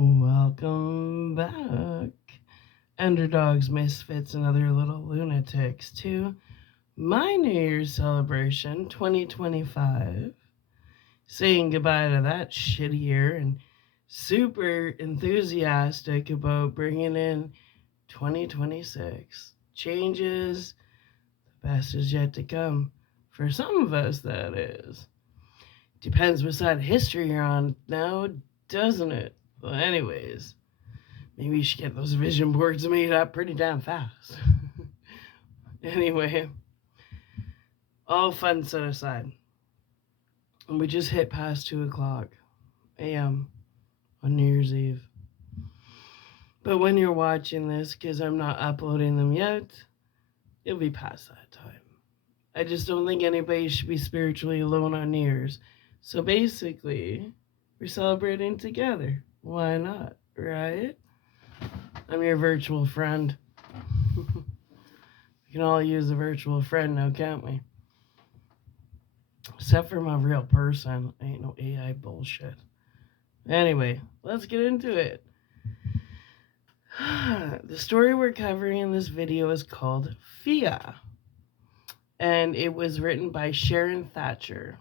Welcome back, underdogs, misfits, and other little lunatics, to my New Year's celebration 2025. Saying goodbye to that shitty year and super enthusiastic about bringing in 2026. Changes, the best is yet to come. For some of us, that is. Depends what side of history you're on now, doesn't it? Well, anyways. Maybe you should get those vision boards made up pretty damn fast. Anyway, all fun set aside. We just hit past 2 o'clock a.m. on New Year's Eve. But when you're watching this, because I'm not uploading them yet, it'll be past that time. I just don't think anybody should be spiritually alone on New Year's. So basically, we're celebrating together. Why not, right? I'm your virtual friend. We can all use a virtual friend now, can't we? Except for my real person. Ain't no AI bullshit. Anyway, let's get into it. The story we're covering in this video is called FIA, and it was written by Sharan Thatcher.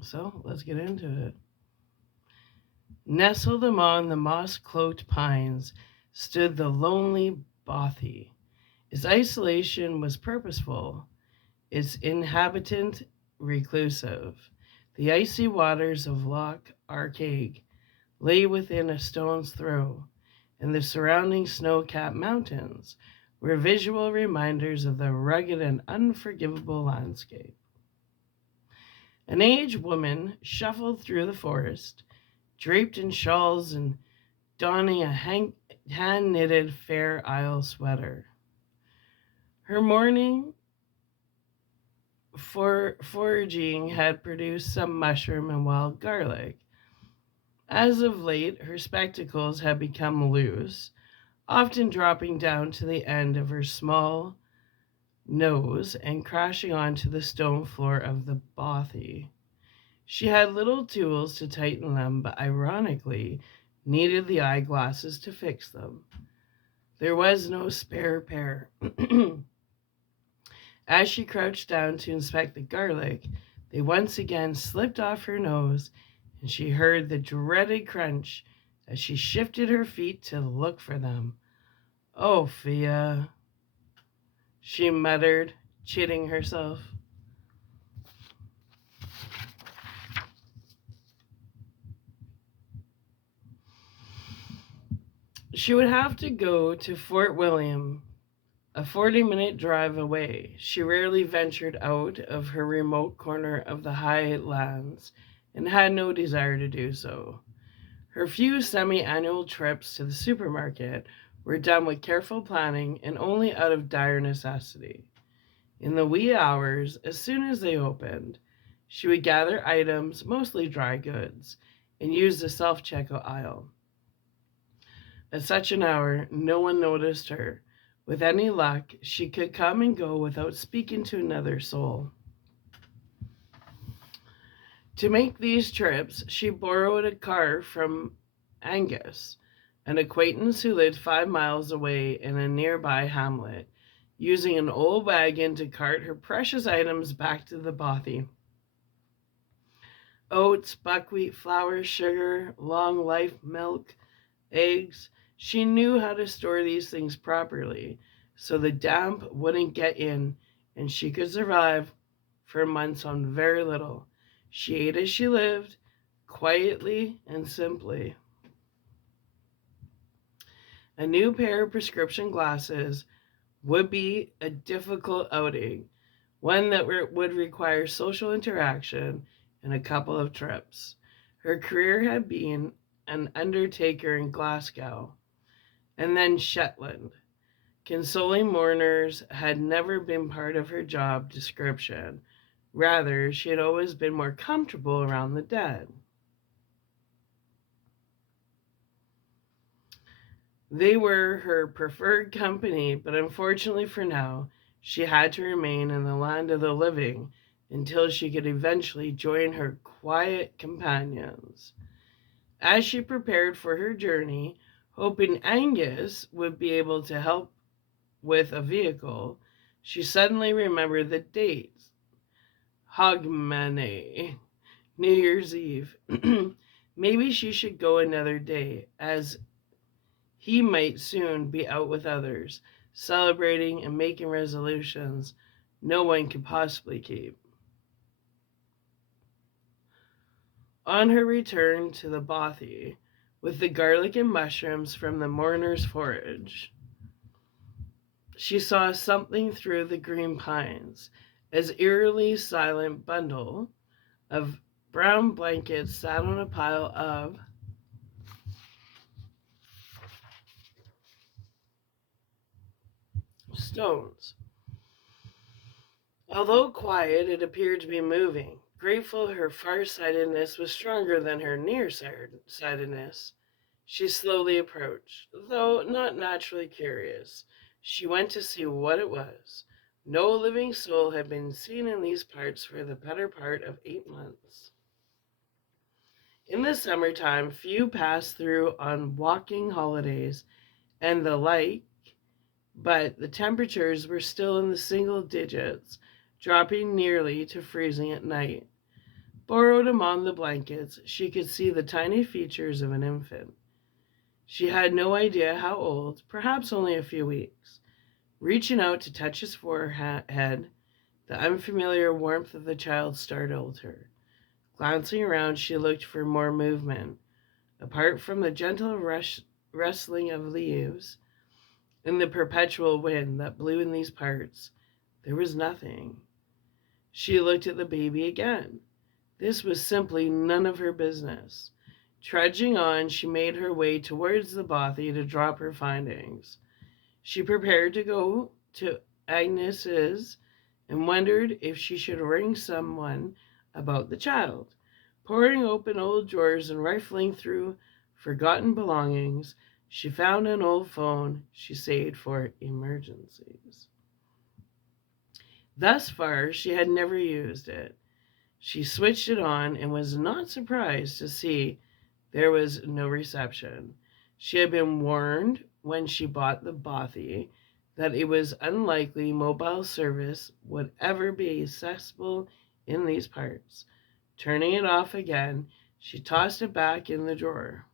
So let's get into it. Nestled among the moss-cloaked pines stood the lonely bothy. Its isolation was purposeful, its inhabitant reclusive. The icy waters of Loch Arkaig lay within a stone's throw, and the surrounding snow-capped mountains were visual reminders of the rugged and unforgivable landscape. An aged woman shuffled through the forest, draped in shawls and donning a hand-knitted Fair Isle sweater. Her morning foraging had produced some mushroom and wild garlic. As of late, her spectacles had become loose, often dropping down to the end of her small nose and crashing onto the stone floor of the bothy. She had little tools to tighten them, but ironically needed the eyeglasses to fix them. There was no spare pair. As she crouched down to inspect the garlic, they once again slipped off her nose, and she heard the dreaded crunch as she shifted her feet to look for them. "Oh, Fia," she muttered, chiding herself. She would have to go to Fort William, a 40-minute drive away. She rarely ventured out of her remote corner of the Highlands and had no desire to do so. Her few semi-annual trips to the supermarket were done with careful planning and only out of dire necessity. In the wee hours, as soon as they opened, she would gather items, mostly dry goods, and use the self-checkout aisle. At such an hour, no one noticed her. With any luck, she could come and go without speaking to another soul. To make these trips, she borrowed a car from Angus, an acquaintance who lived 5 miles away in a nearby hamlet, using an old wagon to cart her precious items back to the bothy. Oats, buckwheat, flour, sugar, long life milk, eggs. She knew how to store these things properly so the damp wouldn't get in and she could survive for months on very little. She ate as she lived, quietly and simply. A new pair of prescription glasses would be a difficult outing, one that would require social interaction and a couple of trips. Her career had been an undertaker in Glasgow, and then Shetland. Consoling mourners had never been part of her job description. Rather, she had always been more comfortable around the dead. They were her preferred company, but unfortunately for now, she had to remain in the land of the living until she could eventually join her quiet companions. As she prepared for her journey, hoping Angus would be able to help with a vehicle, she suddenly remembered the date. Hogmanay, New Year's Eve. Maybe she should go another day, as he might soon be out with others, celebrating and making resolutions no one could possibly keep. On her return to the bothy, with the garlic and mushrooms from the mourner's forage, she saw something through the green pines, as eerily silent bundle of brown blankets sat on a pile of stones. Although quiet, it appeared to be moving. Grateful her far-sightedness was stronger than her near-sightedness, she slowly approached, though not naturally curious. She went to see what it was. No living soul had been seen in these parts for the better part of 8 months. In the summertime, few passed through on walking holidays and the like, but the temperatures were still in the single digits, dropping nearly to freezing at night. Burrowed among the blankets, she could see the tiny features of an infant. She had no idea how old, perhaps only a few weeks. Reaching out to touch his forehead, the unfamiliar warmth of the child startled her. Glancing around, she looked for more movement. Apart from the gentle rustling of leaves and the perpetual wind that blew in these parts, there was nothing. She looked at the baby again. This was simply none of her business. Trudging on, she made her way towards the bothy to drop her findings. She prepared to go to Agnes's and wondered if she should ring someone about the child. Pouring open old drawers and rifling through forgotten belongings, she found an old phone she saved for emergencies. Thus far, she had never used it. She switched it on and was not surprised to see there was no reception. She had been warned when she bought the bothy that it was unlikely mobile service would ever be accessible in these parts. Turning it off again, she tossed it back in the drawer.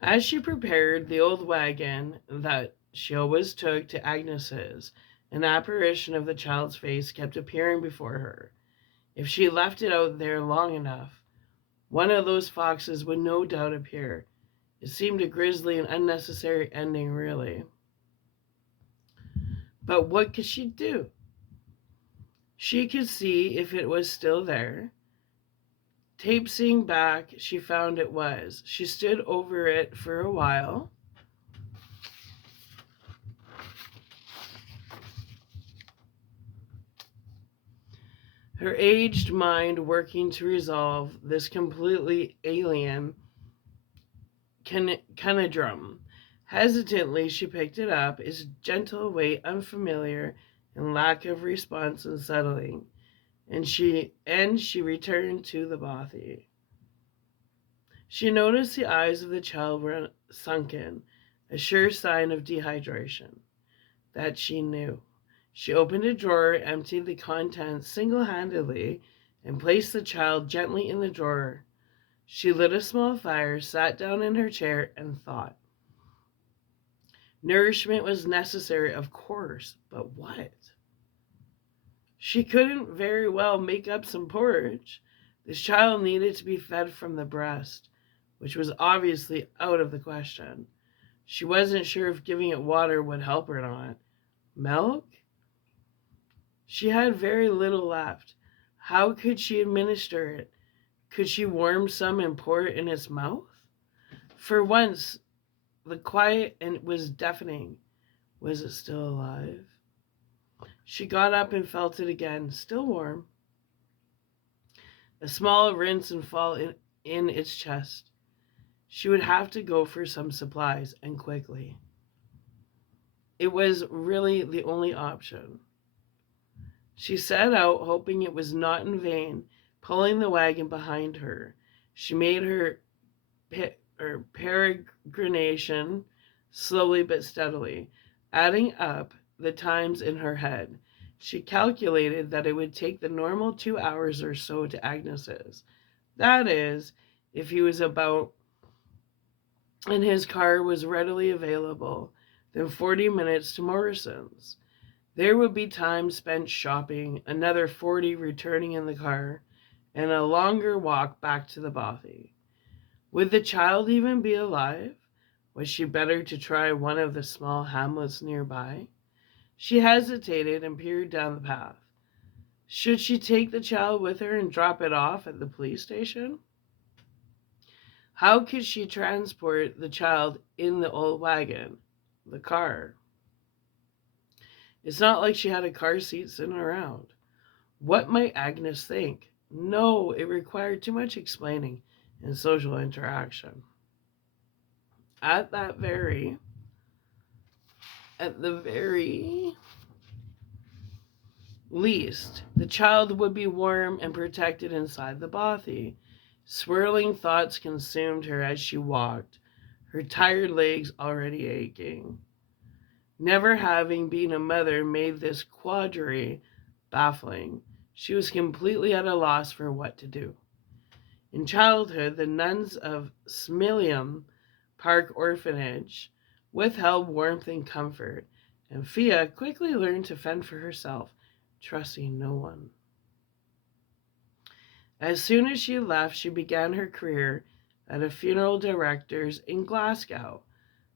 As she prepared the old wagon that she always took to Agnes's, an apparition of the child's face kept appearing before her. If she left it out there long enough, one of those foxes would no doubt appear. It seemed a grisly and unnecessary ending, really. But what could she do? She could see if it was still there. Taping back, she found it was. She stood over it for a while. Her aged mind working to resolve this completely alien conundrum. Hesitantly, she picked it up, its gentle weight unfamiliar and lack of response unsettling, and she returned to the bothy. She noticed the eyes of the child were sunken, a sure sign of dehydration. That she knew. She opened a drawer, emptied the contents single-handedly, and placed the child gently in the drawer. She lit a small fire, sat down in her chair, and thought. Nourishment was necessary, of course, but what? She couldn't very well make up some porridge. This child needed to be fed from the breast, which was obviously out of the question. She wasn't sure if giving it water would help or not. Milk? She had very little left. How could she administer it? Could she warm some and pour it in its mouth? For once, the quiet was deafening. Was it still alive? She got up and felt it again, still warm. A small rinse and fall in its chest. She would have to go for some supplies, and quickly. It was really the only option. She set out, hoping it was not in vain, pulling the wagon behind her. She made her peregrination slowly but steadily, adding up the times in her head. She calculated that it would take the normal 2 hours or so to Agnes's. That is, if he was about and his car was readily available, then 40 minutes to Morrison's. There would be time spent shopping, another 40 returning in the car, and a longer walk back to the bothy. Would the child even be alive? Was she better to try one of the small hamlets nearby? She hesitated and peered down the path. Should she take the child with her and drop it off at the police station? How could she transport the child in the old wagon, the car? It's not like she had a car seat sitting around. What might Agnes think? No, it required too much explaining and social interaction. At the very least, the child would be warm and protected inside the bothy. Swirling thoughts consumed her as she walked, her tired legs already aching. Never having been a mother made this quandary baffling. She was completely at a loss for what to do. In childhood, the nuns of Smillium Park Orphanage withheld warmth and comfort, and Fia quickly learned to fend for herself, trusting no one. As soon as she left, she began her career at a funeral director's in Glasgow.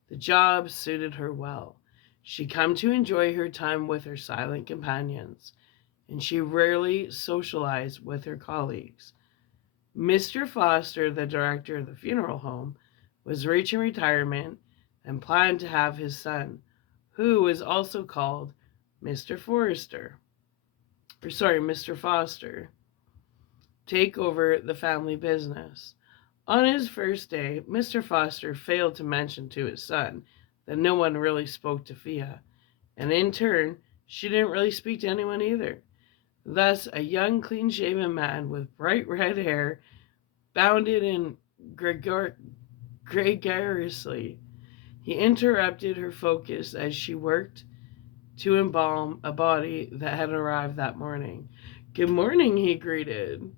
The job suited her well. She came to enjoy her time with her silent companions, and she rarely socialized with her colleagues. Mr. Foster, the director of the funeral home, was reaching retirement and planned to have his son, who was also called Mr. Mr. Foster, take over the family business. On his first day, Mr. Foster failed to mention to his son that no one really spoke to Fia, and in turn, she didn't really speak to anyone either. Thus, a young, clean-shaven man with bright red hair bounded in gregariously. He interrupted her focus as she worked to embalm a body that had arrived that morning. "Good morning," he greeted.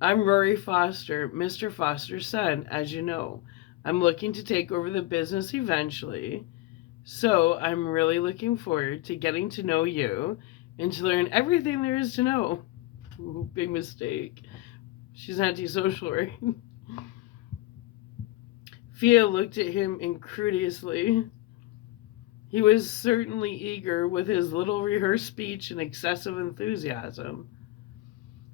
"I'm Rory Foster, Mr. Foster's son, as you know. I'm looking to take over the business eventually, so I'm really looking forward to getting to know you and to learn everything there is to know." Ooh, big mistake. She's antisocial, right? Fia looked at him incredulously. He was certainly eager with his little rehearsed speech and excessive enthusiasm.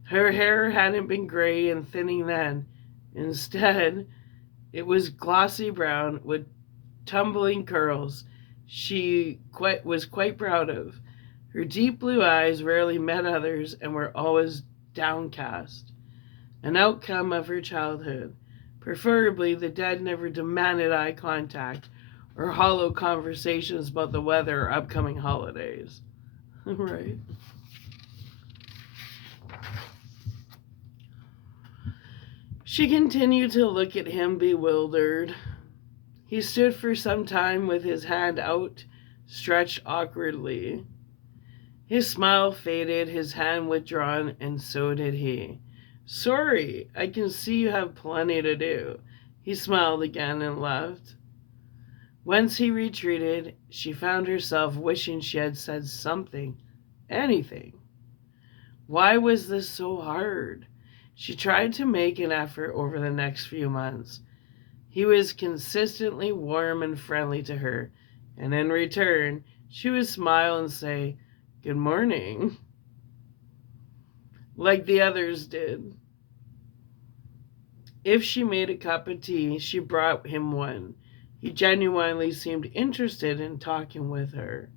Her hair hadn't been gray and thinning then. Instead, it was glossy brown with tumbling curls she was quite proud of. Her deep blue eyes rarely met others and were always downcast, an outcome of her childhood. Preferably, the dead never demanded eye contact or hollow conversations about the weather or upcoming holidays. Right? She continued to look at him bewildered. He stood for some time with his hand out, stretched awkwardly. His smile faded, his hand withdrawn, and so did he. "Sorry, I can see you have plenty to do." He smiled again and left. Once he retreated, she found herself wishing she had said something, anything. Why was this so hard? She tried to make an effort over the next few months. He was consistently warm and friendly to her, and in return, she would smile and say, "Good morning," like the others did. If she made a cup of tea, she brought him one. He genuinely seemed interested in talking with her.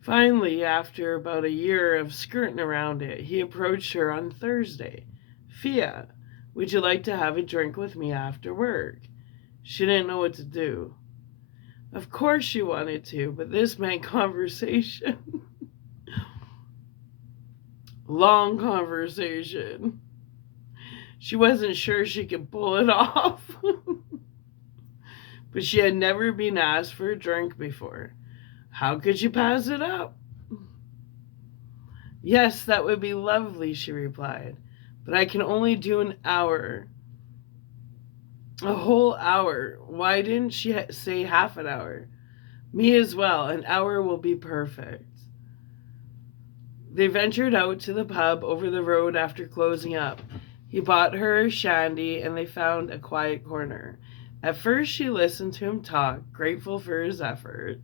Finally, after about a year of skirting around it, he approached her on Thursday. "Fia, would you like to have a drink with me after work?" She didn't know what to do. Of course she wanted to, but this meant conversation. Long conversation. She wasn't sure she could pull it off, but she had never been asked for a drink before. How could she pass it up? Yes, that would be lovely, she replied, but I can only do an hour. A whole hour. Why didn't she say half an hour? Me as well. An hour will be perfect. They ventured out to the pub over the road after closing up. He bought her a shandy and they found a quiet corner. At first, she listened to him talk, grateful for his effort.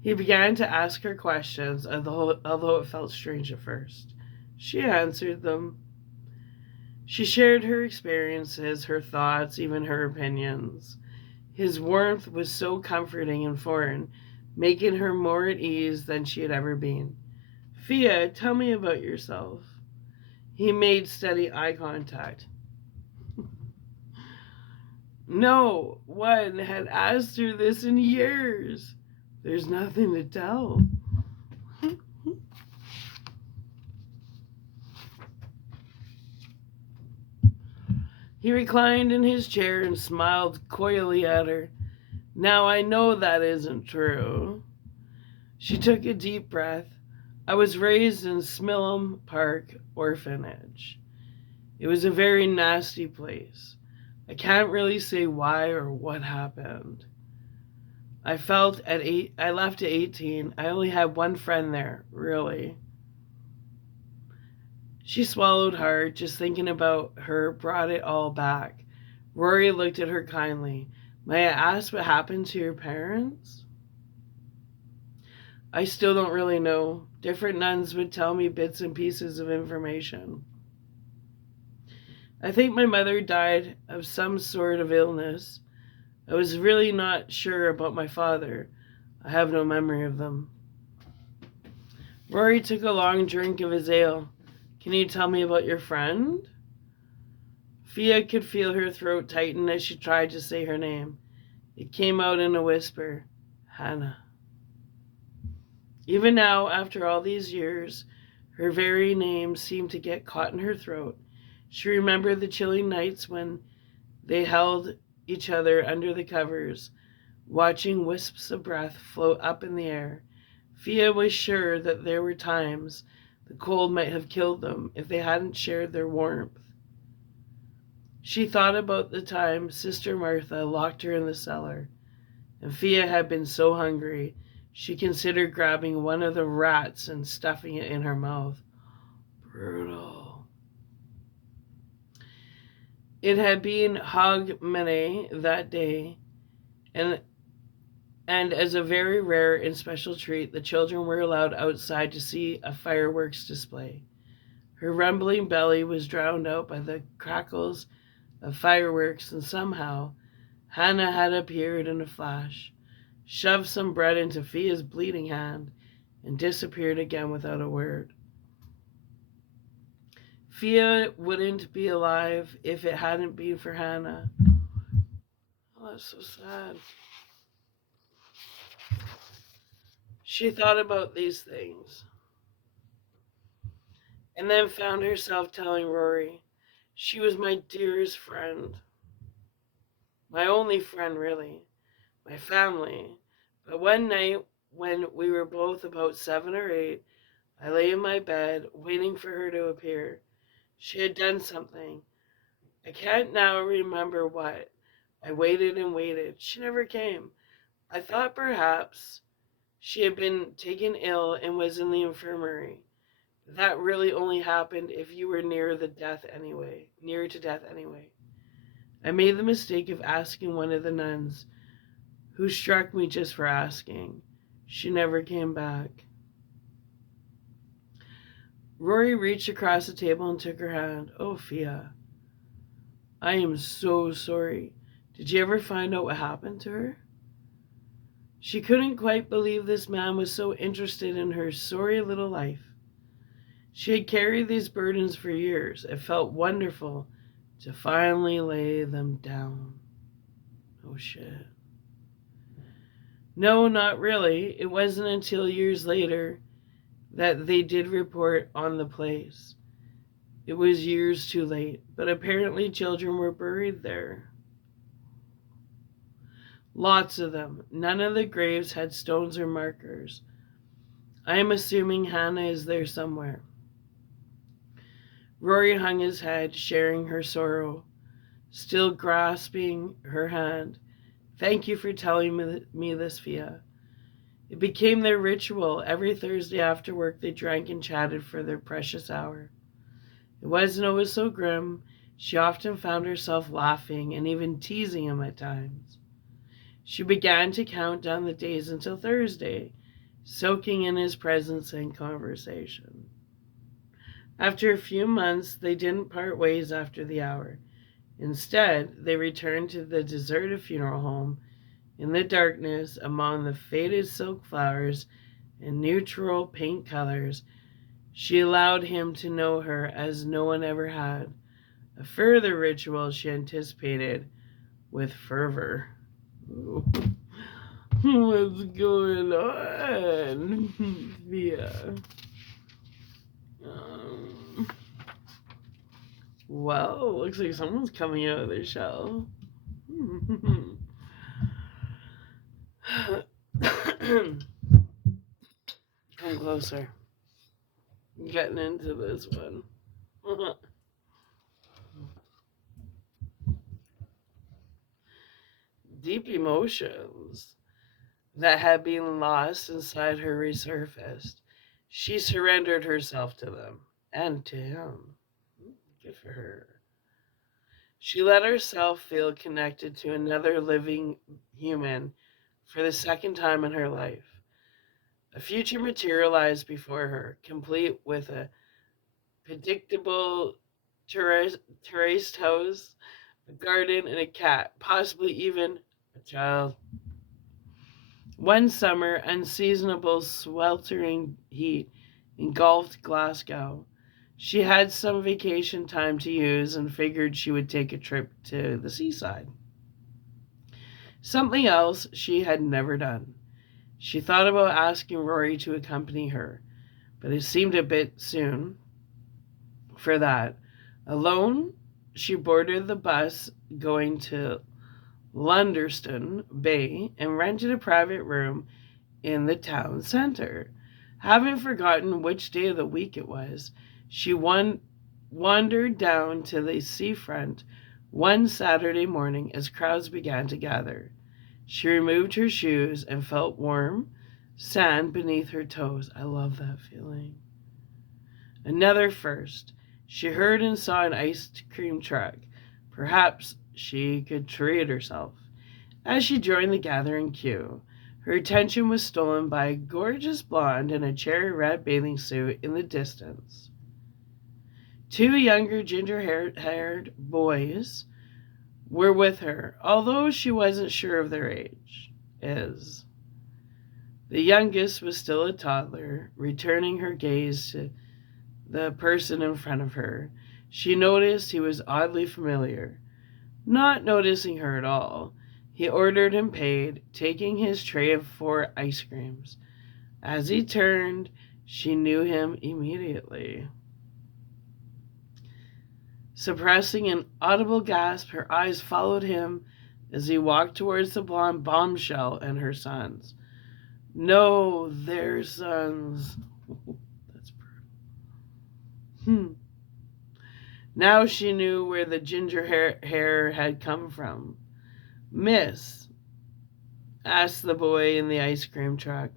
He began to ask her questions, although it felt strange at first. She answered them. She shared her experiences, her thoughts, even her opinions. His warmth was so comforting and foreign, making her more at ease than she had ever been. Fia, tell me about yourself. He made steady eye contact. No one had asked her this in years. There's nothing to tell. He reclined in his chair and smiled coyly at her. Now I know that isn't true. She took a deep breath. I was raised in Smilham Park Orphanage. It was a very nasty place. I can't really say why or what happened. I left at 18. I only had one friend there, really. She swallowed hard, just thinking about her brought it all back. Rory looked at her kindly. May I ask what happened to your parents? I still don't really know. Different nuns would tell me bits and pieces of information. I think my mother died of some sort of illness. I was really not sure about my father. I have no memory of them. Rory took a long drink of his ale. Can you tell me about your friend? Fia could feel her throat tighten as she tried to say her name. It came out in a whisper. Hannah. Even now, after all these years, her very name seemed to get caught in her throat. She remembered the chilly nights when they held each other under the covers, watching wisps of breath float up in the air. Fia was sure that there were times the cold might have killed them if they hadn't shared their warmth. She thought about the time Sister Martha locked her in the cellar, and Fia had been so hungry she considered grabbing one of the rats and stuffing it in her mouth. Brutal. It had been Hogmanay that day, and as a very rare and special treat, the children were allowed outside to see a fireworks display. Her rumbling belly was drowned out by the crackles of fireworks, and somehow Hannah had appeared in a flash, shoved some bread into Fia's bleeding hand, and disappeared again without a word. Fia wouldn't be alive if it hadn't been for Hannah. Oh, that's so sad. She thought about these things, and then found herself telling Rory she was my dearest friend. My only friend, really. My family. But one night, when we were both about 7 or 8, I lay in my bed, waiting for her to appear. She had done something. I can't now remember what. I waited and waited. She never came. I thought perhaps she had been taken ill and was in the infirmary. That really only happened if you were nearer to death anyway. I made the mistake of asking one of the nuns, who struck me just for asking. She never came back. Rory reached across the table and took her hand. Oh, Fia, I am so sorry. Did you ever find out what happened to her? She couldn't quite believe this man was so interested in her sorry little life. She had carried these burdens for years. It felt wonderful to finally lay them down. Oh, shit. No, not really. It wasn't until years later, that they did report on the place. It was years too late, but apparently children were buried there. Lots of them. None of the graves had stones or markers. I am assuming Hannah is there somewhere. Rory hung his head, sharing her sorrow, still grasping her hand. Thank you for telling me this, Fia. It became their ritual. Every Thursday after work, they drank and chatted for their precious hour. It wasn't always so grim. She often found herself laughing and even teasing him at times. She began to count down the days until Thursday, soaking in his presence and conversation. After a few months, they didn't part ways after the hour. Instead, they returned to the deserted funeral home in the darkness among the faded silk flowers and neutral paint colors. She allowed him to know her as no one ever had, a further ritual she anticipated with fervor. Ooh. What's going on? Yeah. Um, well, looks like someone's coming out of their shell. Come closer. Getting into this one. Deep emotions that had been lost inside her resurfaced. She surrendered herself to them and to him. Good for her. She let herself feel connected to another living human for the second time in her life. A future materialized before her, complete with a predictable terraced house, a garden, and a cat, possibly even a child. One summer, unseasonable, sweltering heat engulfed Glasgow. She had some vacation time to use and figured she would take a trip to the seaside. Something else she had never done. She thought about asking Rory to accompany her, but it seemed a bit soon for that. Alone, she boarded the bus going to Lunderston Bay and rented a private room in the town center. Having forgotten which day of the week it was, she wandered down to the seafront one Saturday morning as crowds began to gather. She removed her shoes and felt warm sand beneath her toes. I love that feeling. Another first. She heard and saw an ice cream truck. Perhaps she could treat herself. As she joined the gathering queue, her attention was stolen by a gorgeous blonde in a cherry red bathing suit in the distance. Two younger ginger-haired boys were with her, although she wasn't sure of their age. The youngest was still a toddler, returning her gaze to the person in front of her. She noticed he was oddly familiar. Not noticing her at all, he ordered and paid, taking his tray of 4 ice creams. As he turned, she knew him immediately. Suppressing an audible gasp, her eyes followed him as he walked towards the blonde bombshell and her sons. No, their sons. That's brutal. Now she knew where the ginger hair had come from. Miss, asked the boy in the ice cream truck.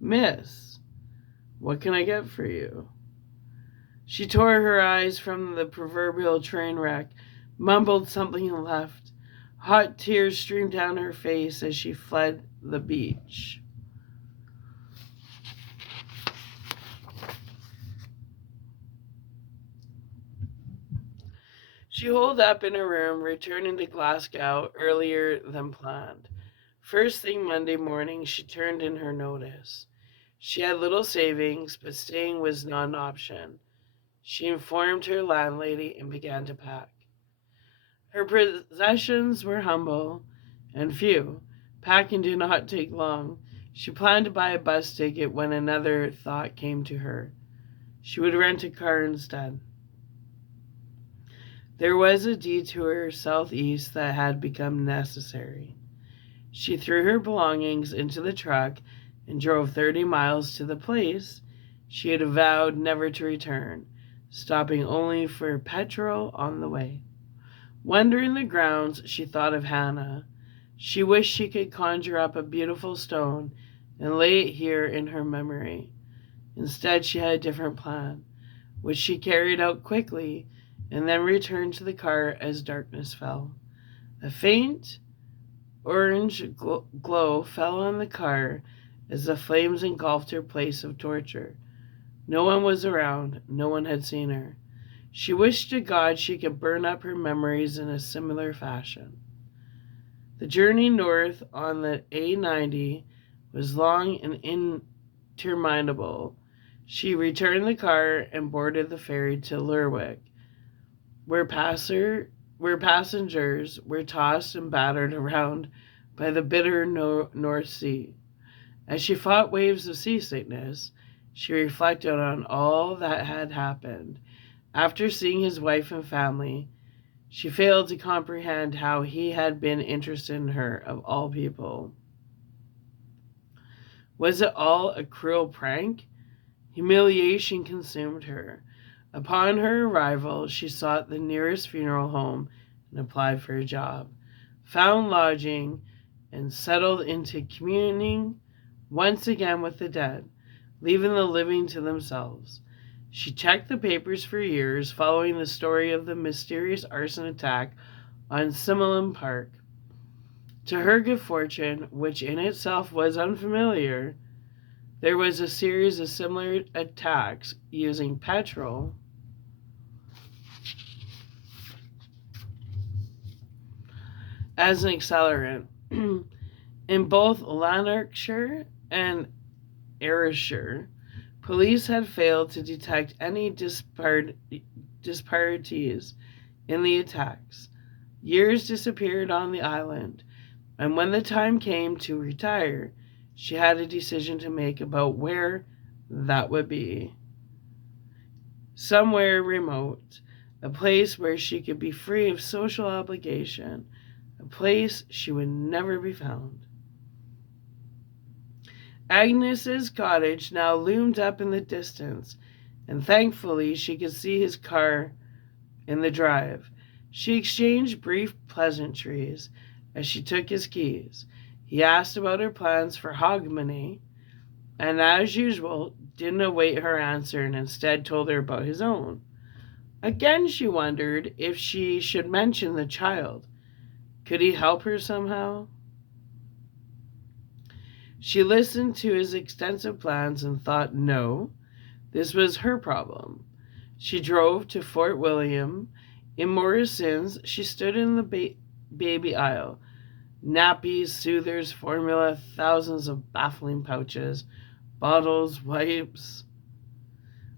Miss, what can I get for you? She tore her eyes from the proverbial train wreck, mumbled something and left. Hot tears streamed down her face as she fled the beach. She holed up in her room, returning to Glasgow earlier than planned. First thing Monday morning, she turned in her notice. She had little savings, but staying was not an option. She informed her landlady and began to pack. Her possessions were humble and few. Packing did not take long. She planned to buy a bus ticket when another thought came to her. She would rent a car instead. There was a detour southeast that had become necessary. She threw her belongings into the truck and drove 30 miles to the place she had vowed never to return, stopping only for petrol on the way. Wandering the grounds, she thought of Hannah. She wished she could conjure up a beautiful stone and lay it here in her memory. Instead, she had a different plan, which she carried out quickly and then returned to the car as darkness fell. A faint orange glow fell on the car as the flames engulfed her place of torture. No one was around. No one had seen her. She wished to God she could burn up her memories in a similar fashion. The journey north on the A90 was long and interminable. She returned the car and boarded the ferry to Lerwick, where passengers were tossed and battered around by the bitter North Sea. As she fought waves of seasickness, she reflected on all that had happened. After seeing his wife and family, she failed to comprehend how he had been interested in her, of all people. Was it all a cruel prank? Humiliation consumed her. Upon her arrival, she sought the nearest funeral home and applied for a job, found lodging, and settled into communing once again with the dead, leaving the living to themselves. She checked the papers for years, following the story of the mysterious arson attack on Similin Park. To her good fortune, which in itself was unfamiliar, there was a series of similar attacks using petrol as an accelerant. In both Lanarkshire and Ayrshire, police had failed to detect any disparities in the attacks. Years disappeared on the island, and when the time came to retire, she had a decision to make about where that would be. Somewhere remote, a place where she could be free of social obligation, a place she would never be found. Agnes's cottage now loomed up in the distance, and thankfully she could see his car in the drive. She exchanged brief pleasantries as she took his keys. He asked about her plans for Hogmanay, and as usual, didn't await her answer and instead told her about his own. Again she wondered if she should mention the child. Could he help her somehow? She listened to his extensive plans and thought, no, this was her problem. She drove to Fort William. In Morrison's, she stood in the baby aisle. Nappies, soothers, formula, thousands of baffling pouches, bottles, wipes.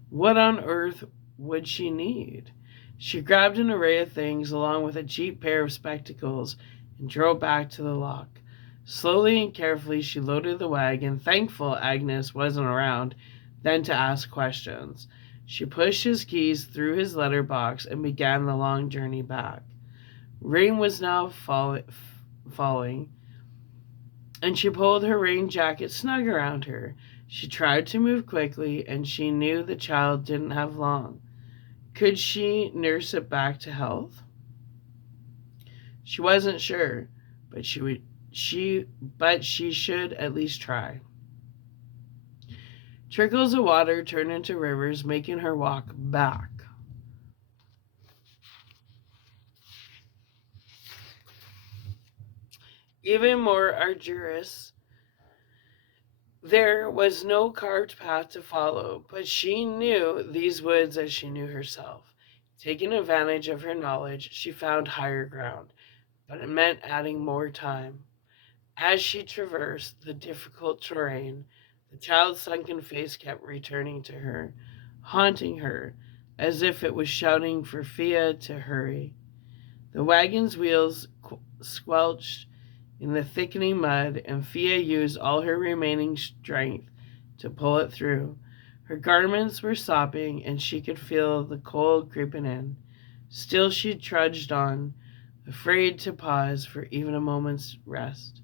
What on earth would she need? She grabbed an array of things along with a cheap pair of spectacles and drove back to the lock. Slowly and carefully she loaded the wagon, thankful Agnes wasn't around, then to ask questions. She pushed his keys through his letterbox and began the long journey back. Rain was now falling, and she pulled her rain jacket snug around her. She tried to move quickly, and she knew the child didn't have long. Could she nurse it back to health? She wasn't sure, but she should at least try. Trickles of water turned into rivers, making her walk back. Even more arduous, there was no carved path to follow, but she knew these woods as she knew herself. Taking advantage of her knowledge, she found higher ground, but it meant adding more time. As she traversed the difficult terrain, the child's sunken face kept returning to her, haunting her, as if it was shouting for FIA to hurry. The wagon's wheels squelched in the thickening mud, and FIA used all her remaining strength to pull it through. Her garments were sopping, and she could feel the cold creeping in. Still she trudged on, afraid to pause for even a moment's rest.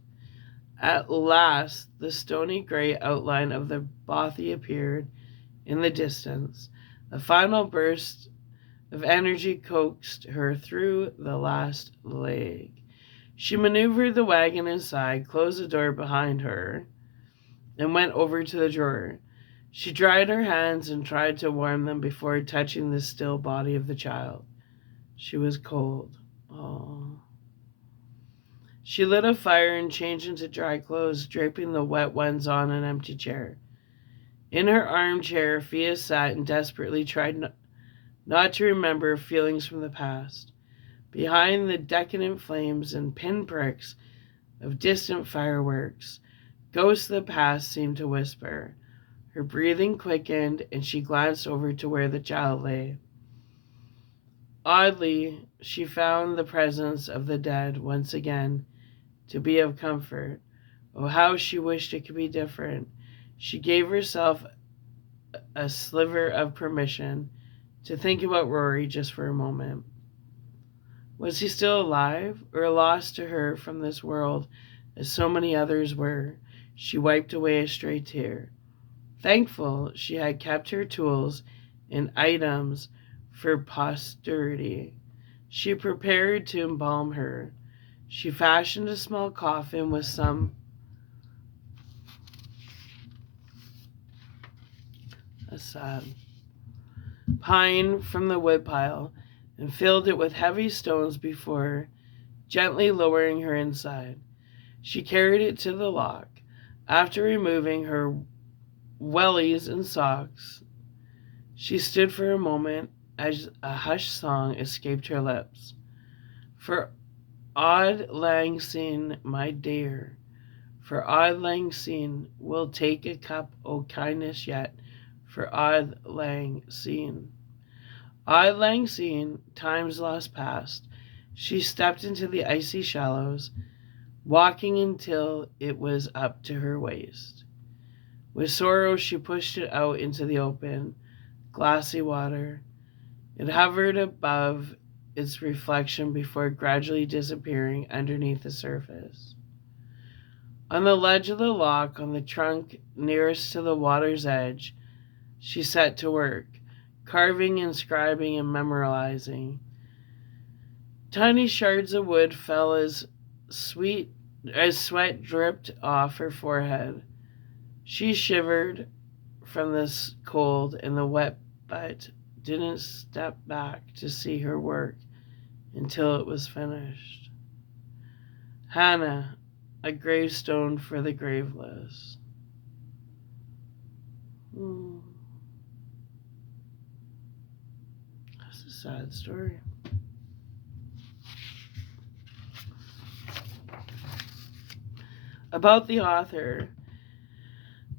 At last, the stony gray outline of the bothy appeared in the distance. A final burst of energy coaxed her through the last leg. She maneuvered the wagon inside, closed the door behind her, and went over to the drawer. She dried her hands and tried to warm them before touching the still body of the child. She was cold. Oh. She lit a fire and changed into dry clothes, draping the wet ones on an empty chair. In her armchair, FIA sat and desperately tried not to remember feelings from the past. Behind the decadent flames and pinpricks of distant fireworks, ghosts of the past seemed to whisper. Her breathing quickened, and she glanced over to where the child lay. Oddly, she found the presence of the dead once again to be of comfort. Oh, how she wished it could be different. She gave herself a sliver of permission to think about Rory just for a moment. Was he still alive, or lost to her from this world as so many others were? She wiped away a stray tear. Thankful she had kept her tools and items for posterity. She prepared to embalm her. She fashioned a small coffin with some pine from the woodpile and filled it with heavy stones before gently lowering her inside. She carried it to the lock. After removing her wellies and socks, she stood for a moment as a hushed song escaped her lips. For Auld Lang Syne, my dear, for Auld Lang Syne, we'll take a cup o' kindness yet, for Auld Lang Syne. Auld Lang Syne, times lost past, she stepped into the icy shallows, walking until it was up to her waist. With sorrow she pushed it out into the open, glassy water. It hovered above its reflection before gradually disappearing underneath the surface. On the ledge of the lock, on the trunk nearest to the water's edge, she set to work, carving, inscribing, and memorializing. Tiny shards of wood fell as sweat dripped off her forehead. She shivered from this cold in the wet, but didn't step back to see her work until it was finished. Hannah, a gravestone for the graveless. That's a sad story. About the author.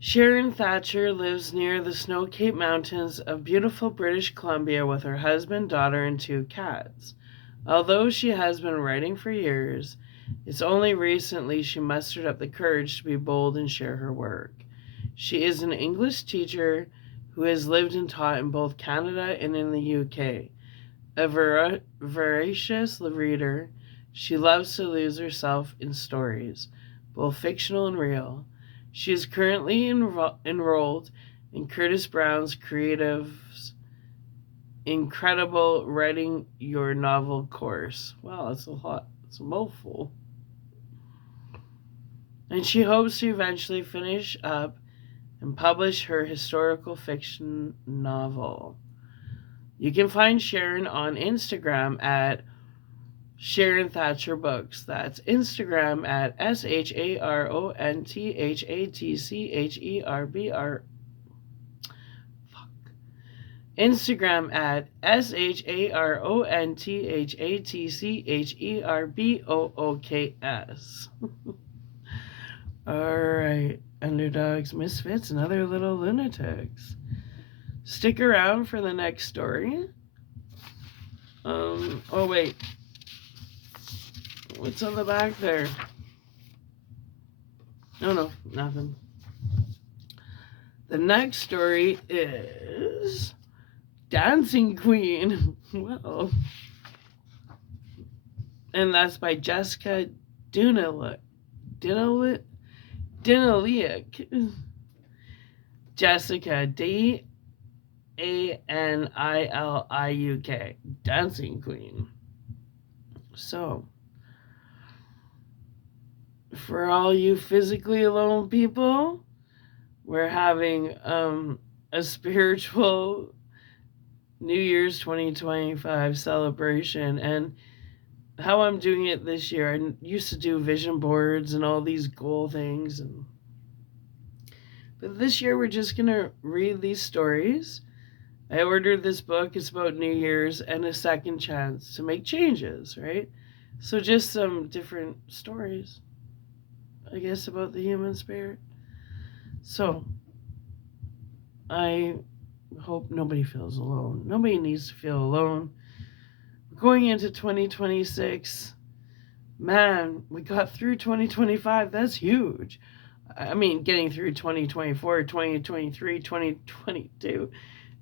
Sharan Thatcher lives near the snow-capped mountains of beautiful British Columbia with her husband, daughter, and 2 cats. Although she has been writing for years, it's only recently she mustered up the courage to be bold and share her work. She is an English teacher who has lived and taught in both Canada and in the UK. A voracious reader, she loves to lose herself in stories, both fictional and real. She is currently enrolled in Curtis Brown's Creative's incredible Writing Your Novel course. Wow, that's a lot. It's a mouthful. And she hopes to eventually finish up and publish her historical fiction novel. You can find Sharan on Instagram at Sharan Thatcher Books. That's Instagram at SharonThatcher. Instagram at SharonThatcherBooks. Alright, underdogs, misfits, and other little lunatics. Stick around for the next story. Oh wait. What's on the back there? No, nothing. The next story is Dancing Queen. Well, and that's by Jessica Dunaliuk. Dinaliuk. Jessica Daniliuk. Dancing Queen. So, for all you physically alone people, we're having a spiritual New Year's 2025 celebration. And how I'm doing it this year, I used to do vision boards and all these goal things, but this year we're just gonna read these stories. I ordered this book. It's about New Year's and a second chance to make changes, right? So just some different stories, I guess, about the human spirit. So I hope nobody feels alone. Nobody needs to feel alone. We're going into 2026. Man, we got through 2025. That's huge. I mean, getting through 2024, 2023, 2022,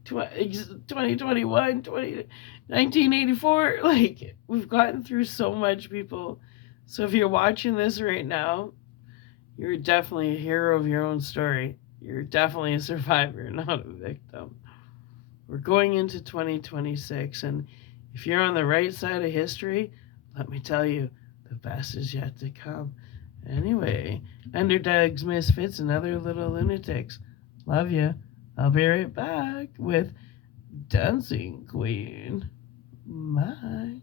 2021, 1984. Like, we've gotten through so much, people. So if you're watching this right now, you're definitely a hero of your own story. You're definitely a survivor, not a victim. We're going into 2026, and if you're on the right side of history, let me tell you, the best is yet to come. Anyway, Underdogs, Misfits, and Other Little Lunatics. Love you. I'll be right back with Dancing Queen. Bye.